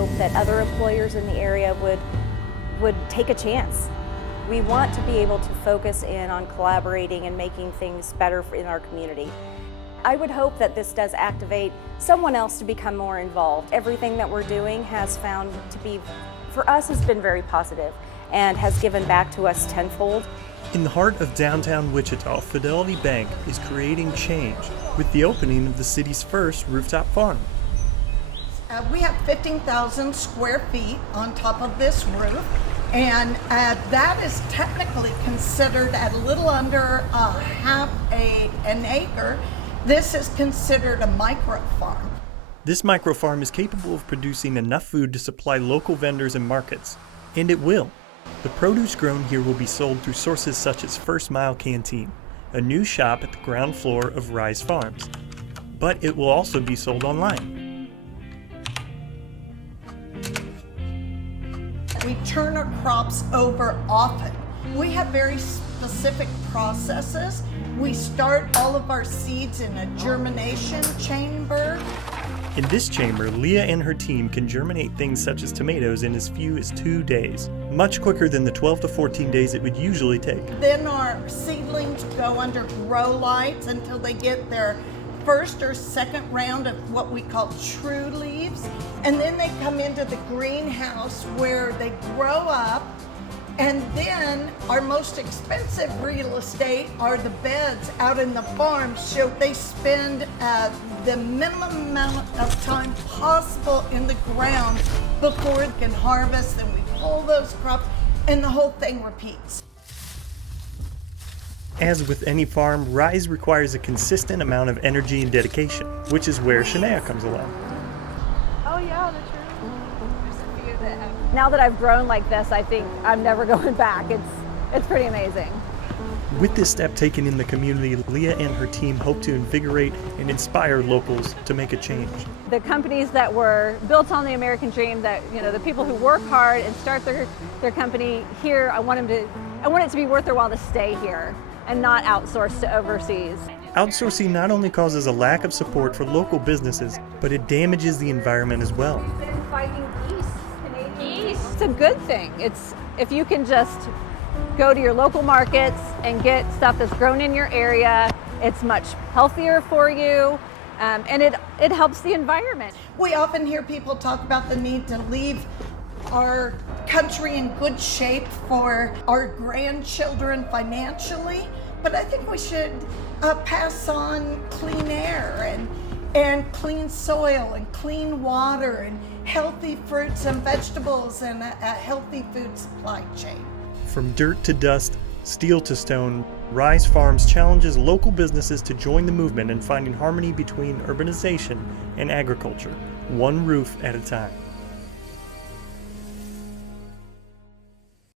hope that other employers in the area would take a chance. We want to be able to focus in on collaborating and making things better in our community. I would hope that this does activate someone else to become more involved. Everything that we're doing has found to be, for us, has been very positive and has given back to us tenfold. In the heart of downtown Wichita, Fidelity Bank is creating change with the opening of the city's first rooftop farm. We have 15,000 square feet on top of this roof, and that is technically considered at a little under an acre. This is considered a micro farm. This micro farm is capable of producing enough food to supply local vendors and markets, and it will. The produce grown here will be sold through sources such as First Mile Canteen, a new shop at the ground floor of Rise Farms. But it will also be sold online. We turn our crops over often. We have very specific processes. We start all of our seeds in a germination chamber. In this chamber, Leah and her team can germinate things such as tomatoes in as few as 2 days, much quicker than the 12 to 14 days it would usually take. Then our seedlings go under grow lights until they get their first or second round of what we call true leaves. And then they come into the greenhouse where they grow up. And then our most expensive real estate are the beds out in the farm. So they spend the minimum amount of time possible in the ground before they can harvest. And we pull those crops and the whole thing repeats. As with any farm, Rise requires a consistent amount of energy and dedication, which is where Shania comes along. Oh yeah, that's true. There's a few that have. Now that I've grown like this, I think I'm never going back. It's pretty amazing. With this step taken in the community, Leah and her team hope to invigorate and inspire locals to make a change. The companies that were built on the American dream, that the people who work hard and start their company here, I want it to be worth their while to stay here and not outsource to overseas. Outsourcing not only causes a lack of support for local businesses, but it damages the environment as well. Fighting geese. It's a good thing. It's if you can just go to your local markets and get stuff that's grown in your area, it's much healthier for you, and it helps the environment. We often hear people talk about the need to leave our country in good shape for our grandchildren financially, but I think we should pass on clean air and clean soil and clean water and healthy fruits and vegetables and a healthy food supply chain. From dirt to dust, steel to stone, Rise Farms challenges local businesses to join the movement in finding harmony between urbanization and agriculture, one roof at a time.